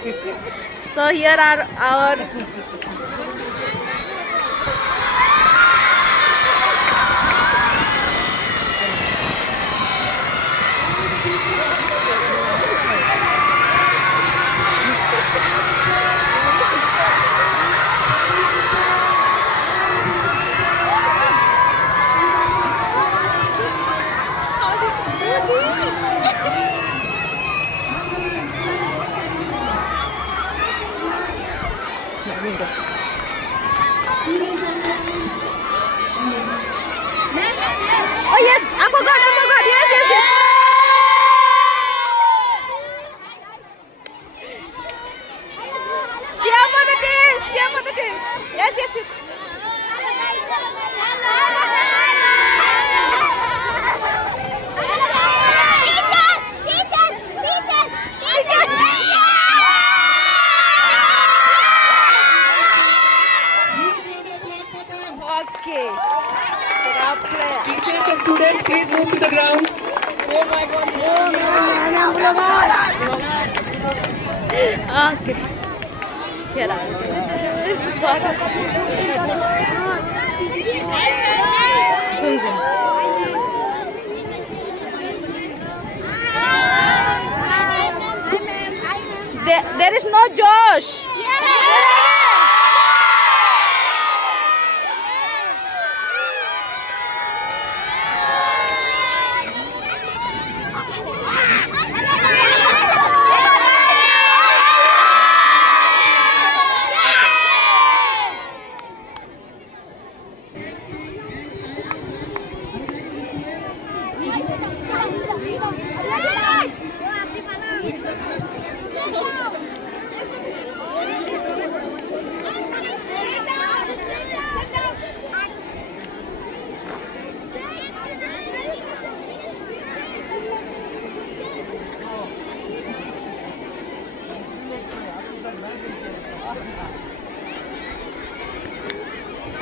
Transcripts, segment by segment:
So here are our oh yes, I forgot. Yes, yes, yes. Cheer for the teams. Cheer for the teams. Yes, yes, yes. Okay. Top player. Teachers and students, please move to the ground. Okay. Here are zoom, zoom. There is no Josh.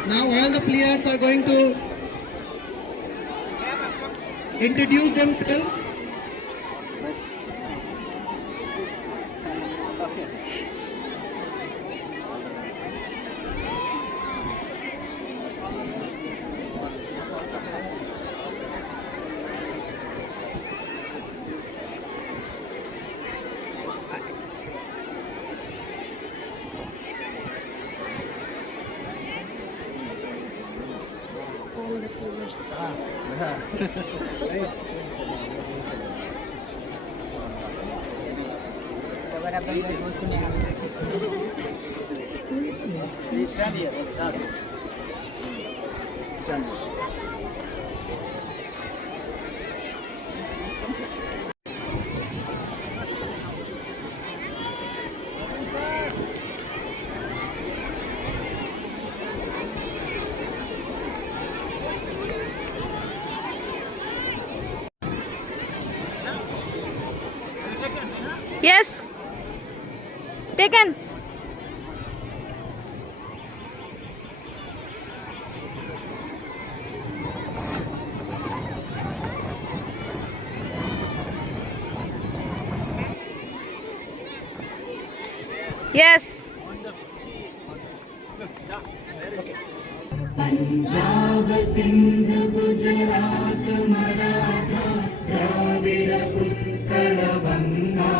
Now all the players are going to introduce themselves. Stand here. Stand here. Yes. Taken. Yes. Punjab Sindh Gujarat Maratha Dravid Utkal Ganga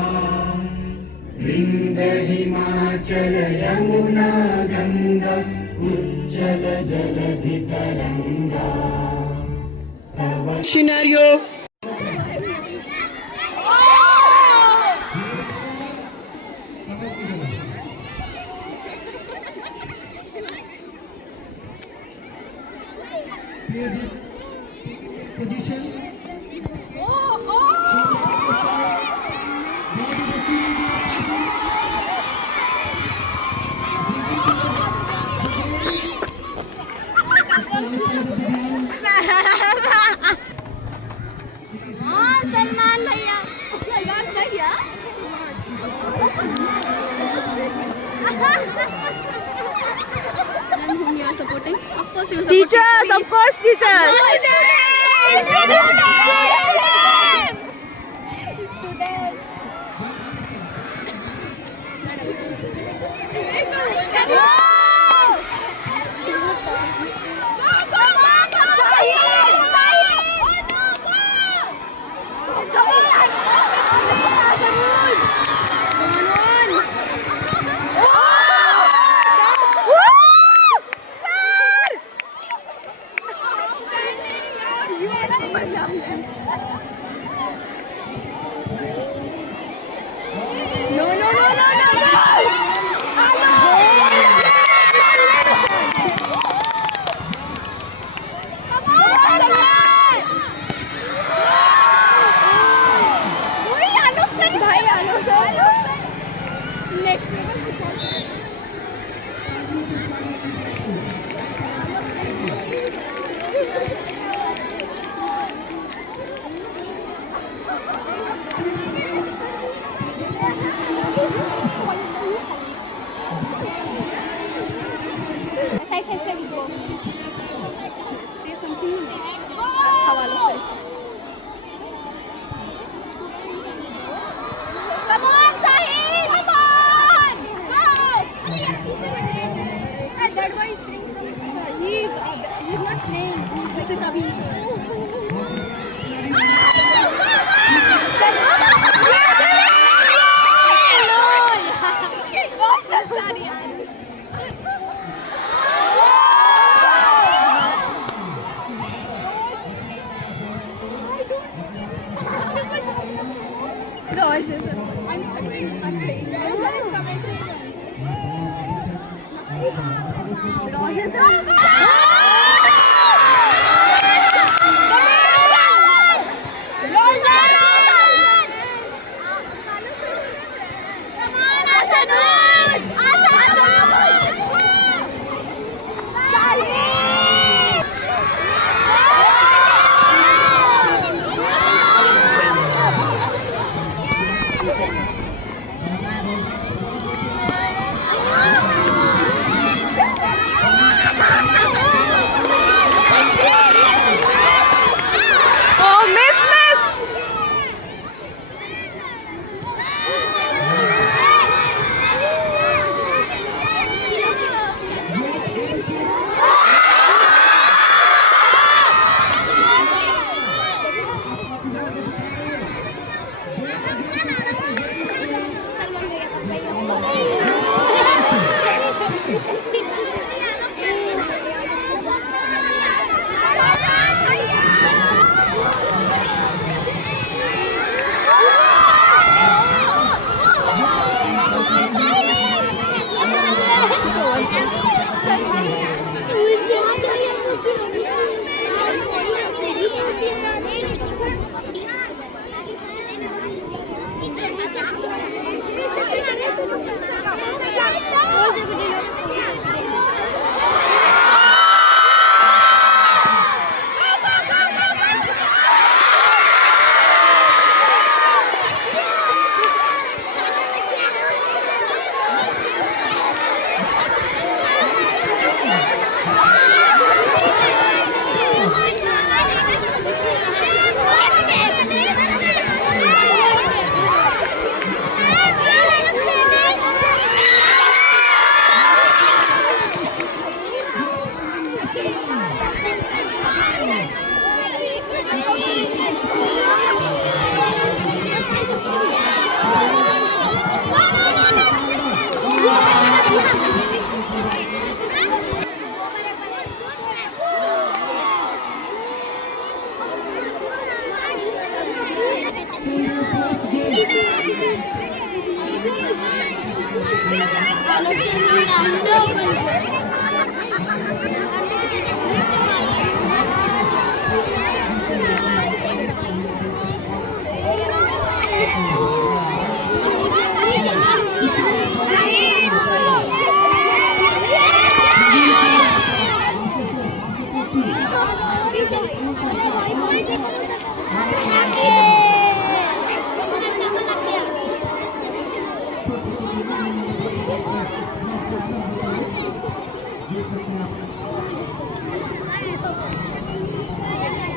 Vindhya Himachal Yamuna Ganga Ujjal जलधि Tharanga Scenario. Position. Salman भैया And whom you are supporting? Of course, you will support teachers, of course, teachers. Side. Go. Say something. Hawalo says. Come on, Sahil! Come on! Go! That boy is playing from he's not playing. He's like Praveen sir.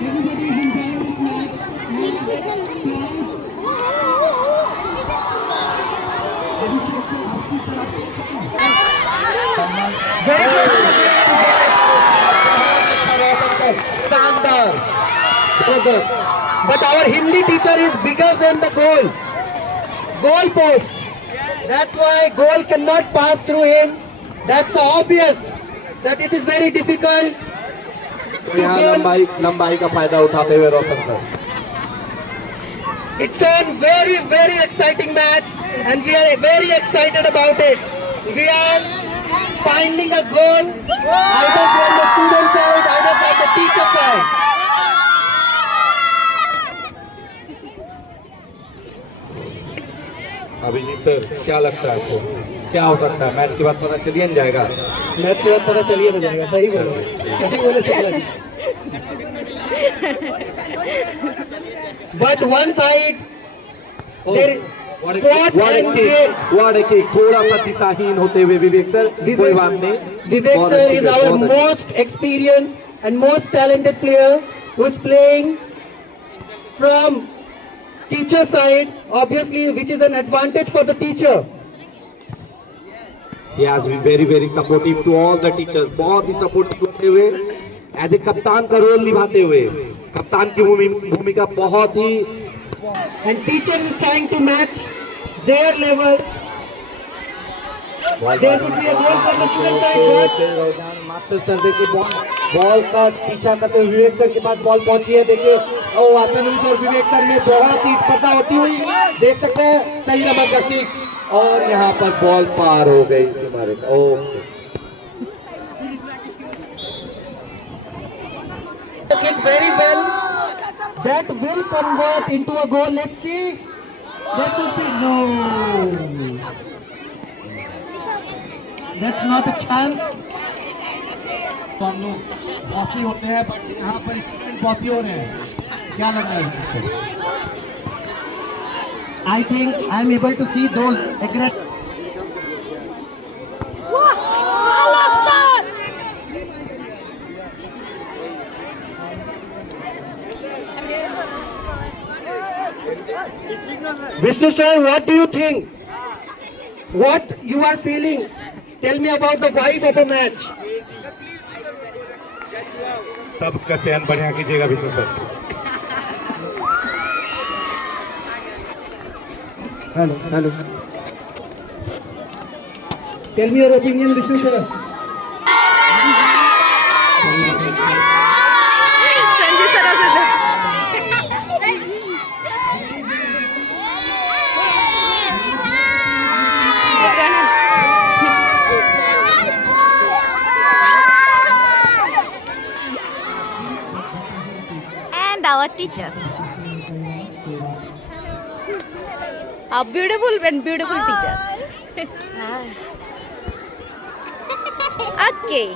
Everybody is enjoying this match. Very close to the goal. Sandar. But our Hindi teacher is bigger than the goal. Goal post. That's why goal cannot pass through him. That's obvious that it is very difficult. यहाँ लंबाई का फायदा उठाते हुए रोशन sir. It's a very, very exciting match and we are very excited about it. We are finding a goal either from the student side, either from the teacher side. Abhijeet sir, क्या लगता है आपको, क्या हो सकता है? मैच के बाद पता चलिए न जाएगा. मैच के बाद पता चलिए ना जाएगा. सही बोलो, सही बोले सही. But one side, there What a kick. थोड़ा सा दिशाहीन होते हुए विवेक सर. कोई बात नहीं. Vivek sir is our most experienced and most talented player who is playing from teacher side, obviously, which is an advantage for the teacher. He has been very, very supportive to all the teachers. बहुत ही supportive होते हुए, as a कप्तान का role निभाते हुए, कप्तान की भूमिका बहुत ही. And teacher is trying to match their level. There could be a goal for the student side. Marshall sir देखिए बॉल का पीछा करते हुए विवेक सर के पास बॉल पहुंची है. देखिए आसानुद्दीन और विवेक सर में बहुत ही स्पर्धा होती हुई देख सकते हैं. सही नंबर का किक और यहाँ पर बॉल पार हो गई सीमा रेखा. Kick very well. That will convert into a goal. Let's see. That could be no. That's not a chance. तो हम लोग बॉसी होते हैं, बट यहाँ पर स्टूडेंट बॉसी हो रहे हैं. क्या लग रहा है? I think I'm able to see those aggressive. Vishnu sir, what do you think? What you are feeling? Tell me about the vibe of a match. सबका चयन बढ़िया कीजिएगा Vishnu sir. Hello. Tell me your opinion, Vishnu sir. Sanjay sir also there. And our teachers. Our beautiful teachers. Okay.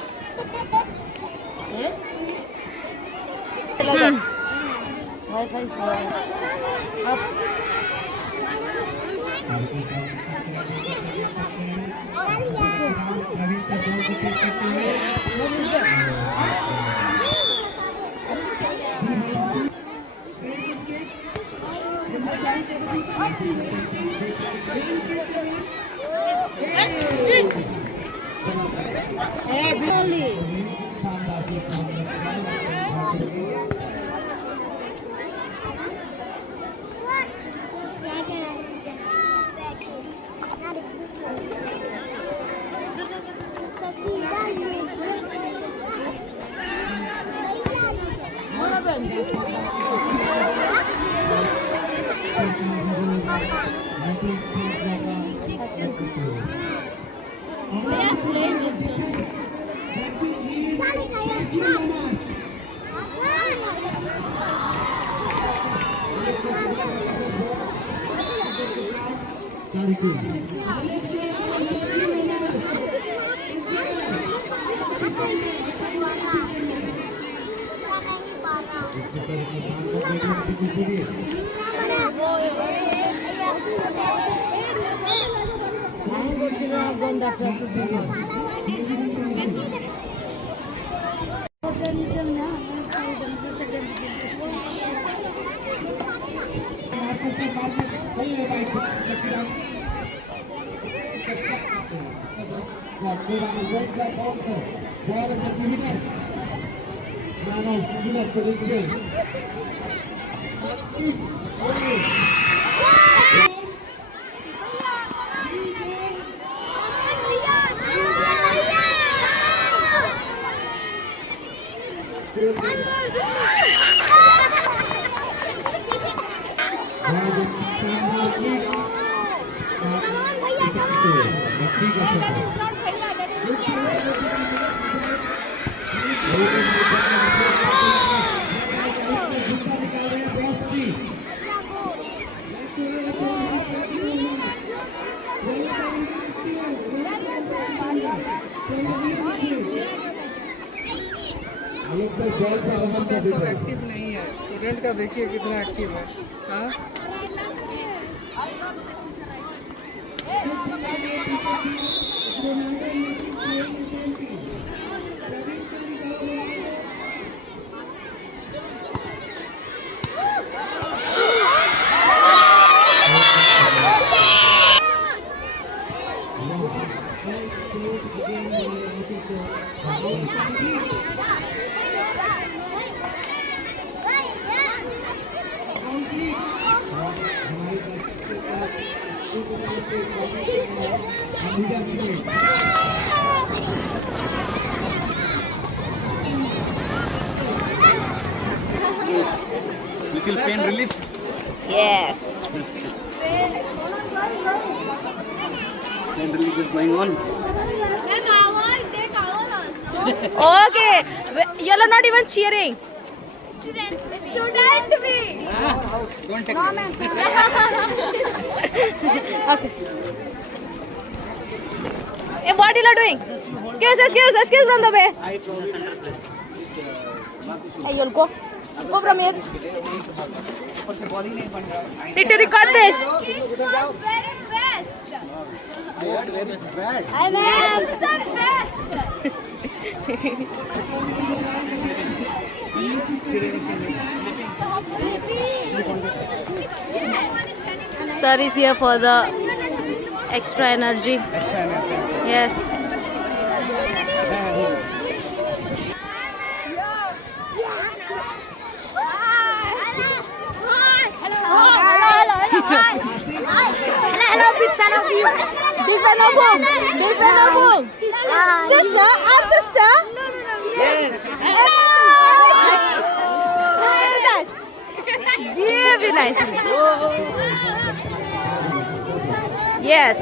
Active नहीं है student का देखिए कितना active है हाँ Little pain relief. Yes. Pain relief is going on. Okay. You are not even cheering. Student भी. Don't take Okay. Hey, what you are doing? Excuse from the way. Hey, you'll go. Go from here. Need to record this. Very best. I am the best. Sir is here for the extra energy. Yes. Hello, big fan of you. Big fan of whom? Big fan of whom? Sister? I'm sister? Yes. Very nice. Yes.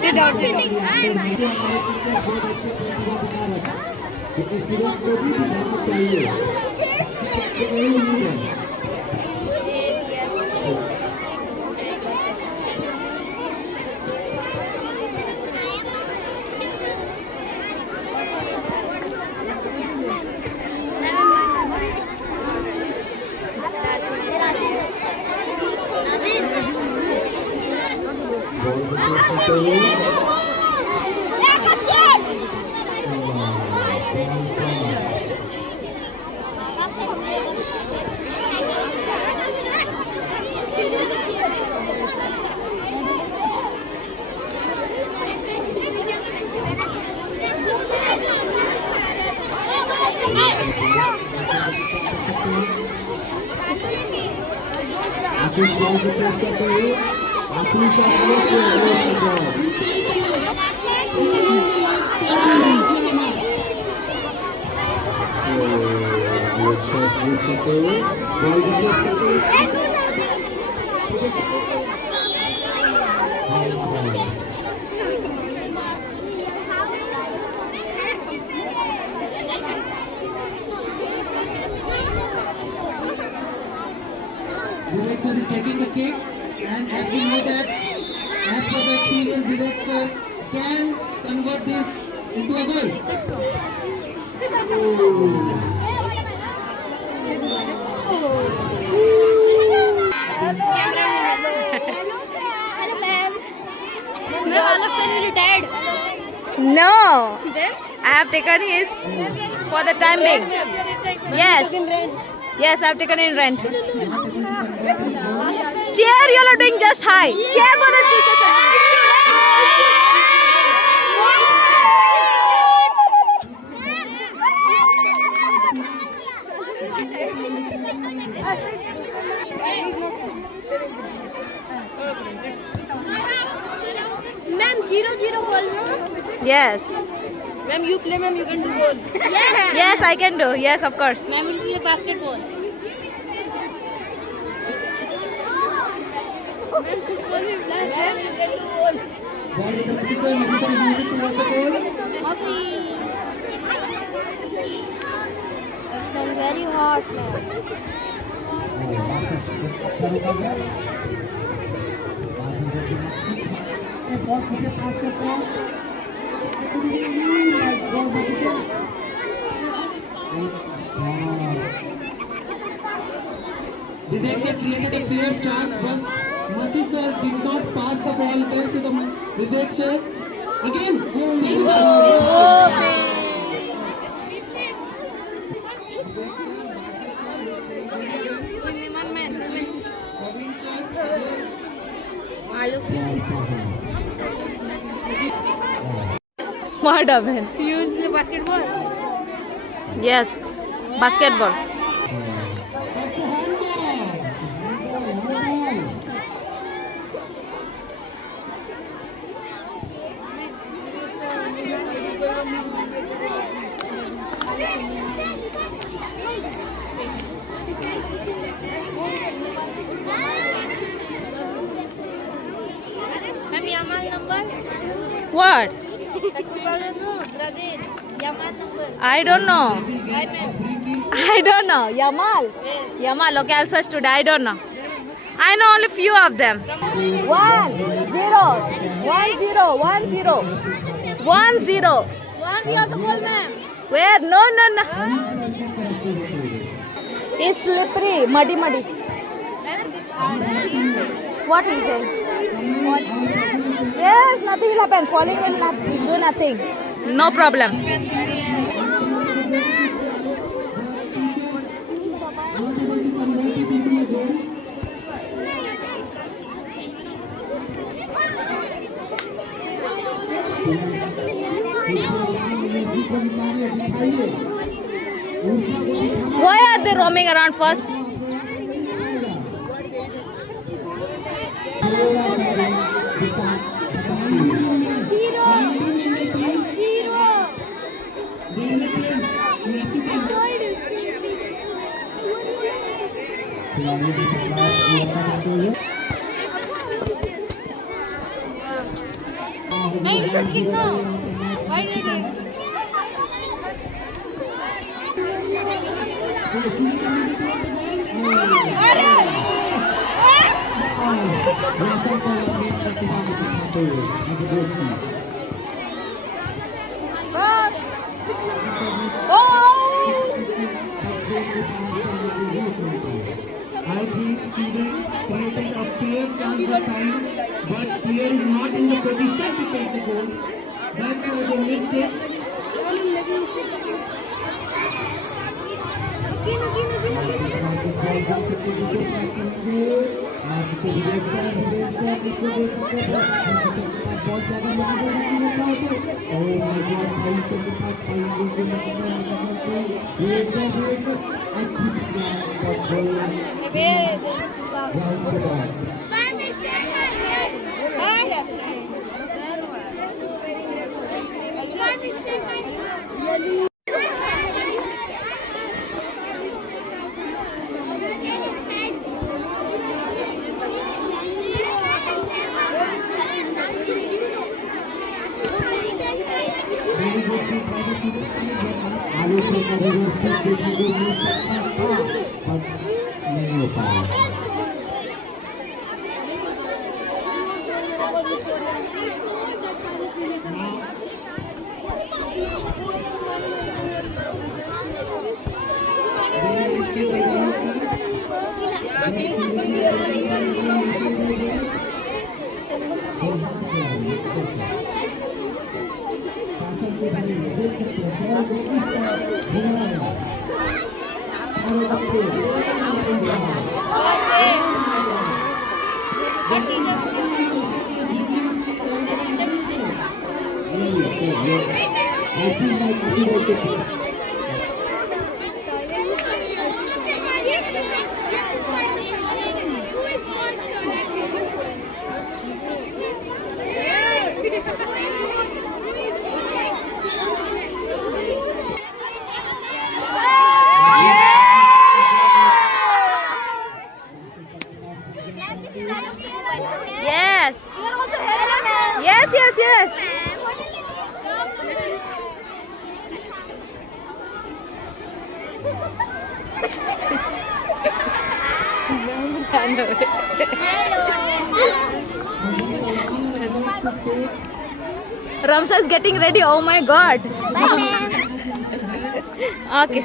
Sit down, sit down. Vivek sir is taking the cake, and as we know that, as per the experience, Vivek sir can convert this into a goal. मैं अलग से retired No. Then? I have taken his for the time being. Yes. Yes, I have taken in rent. Chair, you are doing just high. Chair for the teacher. Ma'am, 0-0 goal, no? Yes. Ma'am, you play, ma'am, you can do goal. Yes. Yes, I can do. Yes, of course. Ma'am will play basketball. Ma'am, football will blast them. You can do goal. Ball with the Messi sir. Messi sir is moving towards the goal. I'm very hot, ma'am. Vivek sir created a fair chance, but Messi sir did not pass the ball well to the Vivek sir. Again, this Praveen sir, What happened? You will play basketball. Yes, basketball. that's a handball. Ma'am, Yamal number? What? Basketball, no, Brazil. Yamal number. I don't know. Hi, ma'am. I don't know. Yamal. Yamal. Okay, I'll search today. I don't know. I know only few of them. 1-0. 1-0. 1-0. 1-0. One, we also goal, ma'am. Where? No, no, no. It's slippery. Muddy, muddy. What is it? Yes, nothing will happen. Falling will not do nothing. No problem. Why are they roaming around first? No, you should kick, no. Why did it? I think Steven created a fair chance this time, but player is not in the position to take the goal. That's why they missed it. Yes. Yes, yes, yes. Ramsha is getting ready. Oh my God. Okay.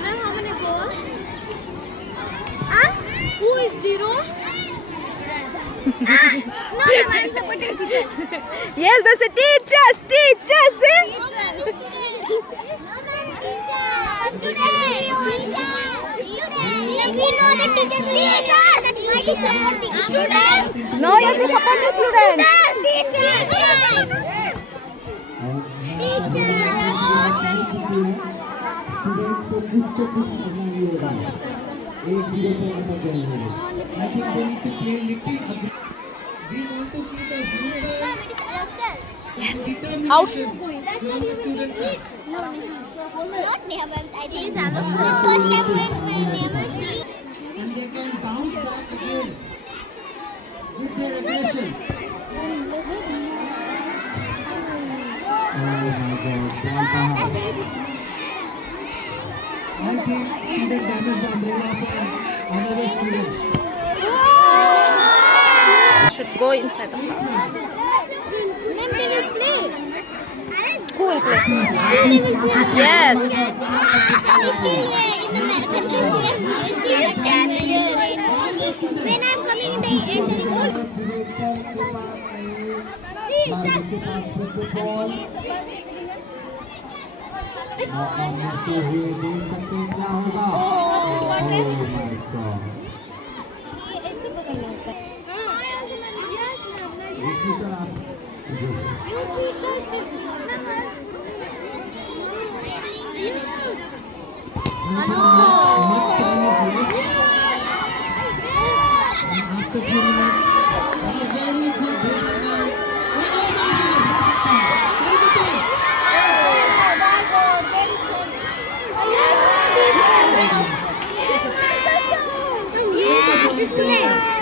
How many goals? Who is zero? No, I'm supporting teachers. Yes, that's a teachers. Teachers. No, you have to support the students. I think they need to play little. We want to see the hunger and determination from the students' side. Not neighbors. I think the first time when neighbors And they can bounce back again with their aggression. I think student damaged the umbrella for another student. Should go inside. Then they will play. Who will play? They will play. Yes. When I'm coming in the entering Much time is left. And after few minutes, a very good dribbling now. Oh my God! There is a time.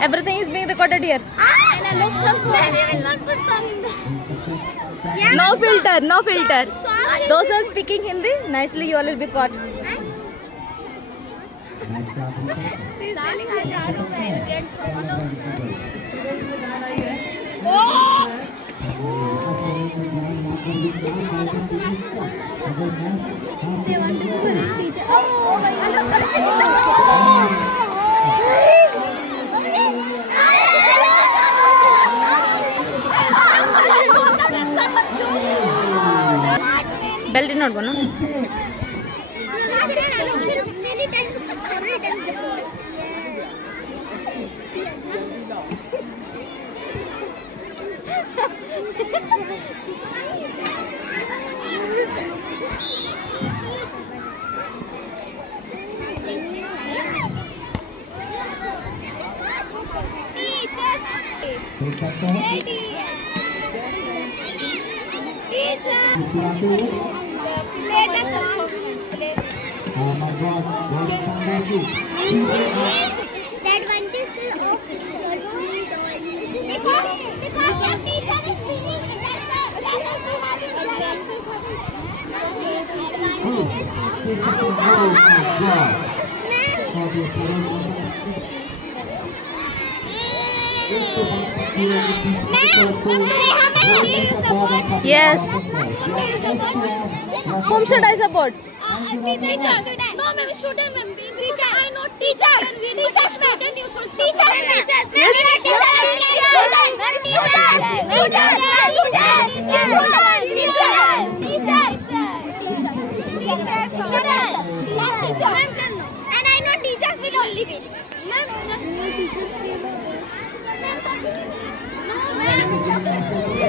Everything is being recorded here. And I look so fun. We will not put song in the. No filter, no filter. Those are speaking Hindi, nicely you all will be caught. Bell did not go, no? Many times, several times the ball. Play the song. That one is because your teacher is singing in that song. वाह बहुत ही अच्छा run Yes. Whom should I support? Teacher. No, ma'am, student, ma'am. Teacher. I know teacher. Teachers, ma'am. Then you should teachers, And I know teachers will only win.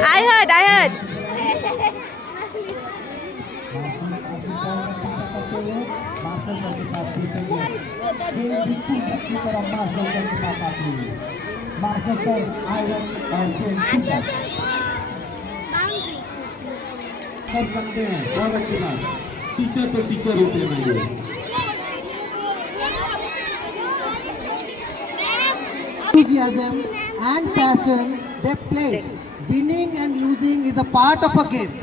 I heard. कर सकते हैं बहुत अच्छी बात teacher तो teacher होते हैं ये Enthusiasm and passion they play. Winning and losing is a part of a game.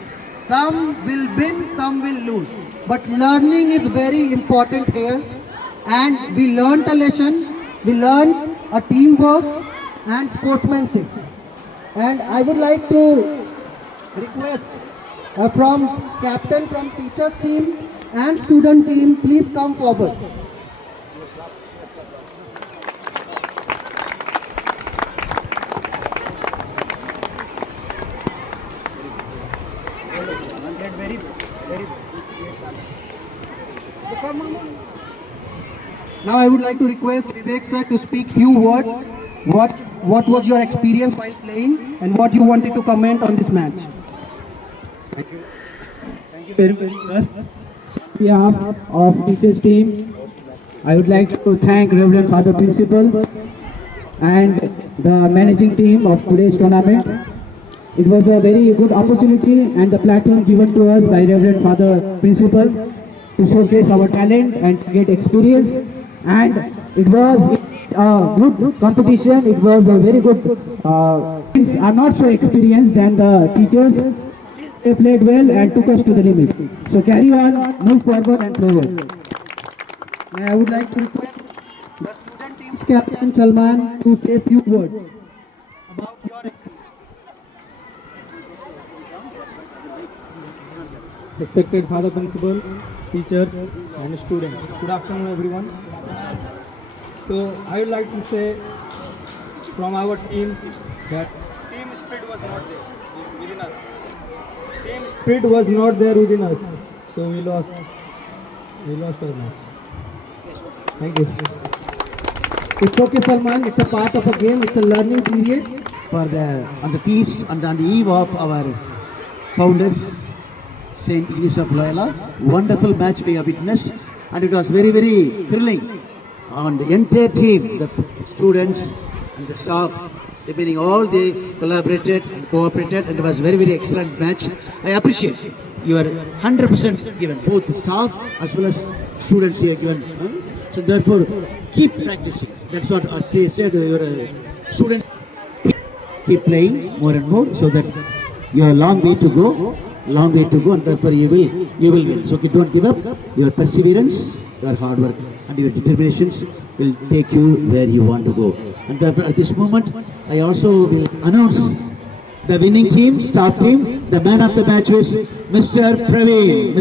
Some will win, some will lose. But learning is very important here. And we learned a lesson. We learned a teamwork and sportsmanship. And I would like to request from captain from teachers team and student team, please come forward. Now I would like to request Vivek sir to speak few words. What was your experience while playing and what you wanted to comment on this match? Thank you very much, sir. On behalf of teachers team, I would like to thank Reverend Father Principal and the managing team of today's tournament. It was a very good opportunity and the platform given to us by Reverend Father Principal to showcase our talent and get experience. And it was a good competition. It was a very good. Students are not so experienced than the teachers. They played well and took us to the limit. So carry on, move forward and play well. Now I would like to request the student team's captain Salman to say few words about your experience. Respected Father Principal, teachers and students. Good afternoon everyone. So I would like to say from our team that Team spirit was not there within us. Team spirit was not there within us. So we lost our match. Thank you. It's okay Salman, it's a part of a game, it's a learning period. For the on the feast on the eve of our founders, Saint Ignace of Loyola. Wonderful match we have witnessed, and it was very, very thrilling. On the entire team, the students and the staff, remaining all they collaborated and cooperated, and it was very, very excellent match. I appreciate you are 100% given, both the staff as well as students here given. So therefore, keep practicing. That's what I said. Your students keep playing more and more, so that you have a long way to go, and therefore you will win. So don't give up. Your perseverance, your hard work, and your determinations will take you where you want to go. And therefore, at this moment, I also will announce the winning team, staff team. The man of the match was Mr. Praveen.